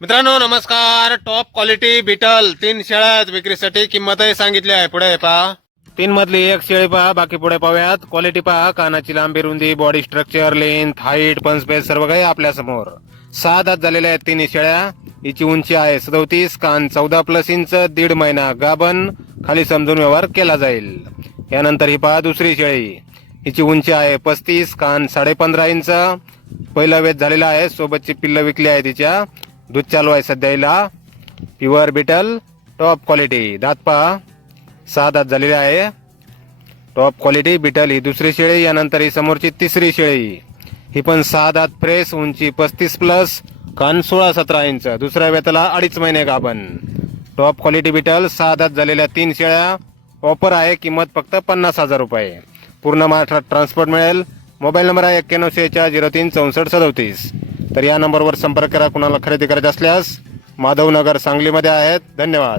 मित्रांनो नमस्कार. Top quality beetle 3 शेळ्या विक्रीसाठी किंमतही सांगितली आहे. पुढे पहा. 3 मधली एक शेळी पहा, बाकी पुढे पाहूयात. क्वालिटी पहा, कानाची लांबी, रुंदी, बॉडी स्ट्रक्चर, लेंथ, हाईट, पंचपेस सर्व काही आपल्या समोर. 6 दात झालेल्या आहेत तिन्ही शेळ्या. हिची उंची आहे 37, कान 14+ इंच, 1.5 महिना गाभण, खाली समजून व्यवहार केला जाईल. यानंतर ही पहा दुसरी शेळी. हिची उंची आहे 35, कान 15.5 इंच, पहिला वेध झालेला आहे. सोबतची पिल्ल विकली आहे तिच्या. दूध चालू आहे सध्या हिला. Pure betel top quality. दात पहा 6 दात झालेले आहे. टॉप क्वालिटी बिटल ही दुसरी शेळी. यानंतर ही समोरची तिसरी शेळी. ही पण 6 दात फ्रेश, उंची 35+, कान 16-17 इंच, दुसऱ्या वेताला 2.5 महिने गाभण. टॉप क्वालिटी बिटल 6 दात झालेल्या 3 शेळ्या. ऑफर आहे, किंमत फक्त 50,000 रुपये. पूर्ण महाराष्ट्रात ट्रान्सपोर्ट मिळेल. मोबाईल नंबर आहे 910604 तर या नंबरवर संपर्क करा कुणाला खरेदी करायचे असल्यास. माधवनगर सांगलीमध्ये आहेत. धन्यवाद.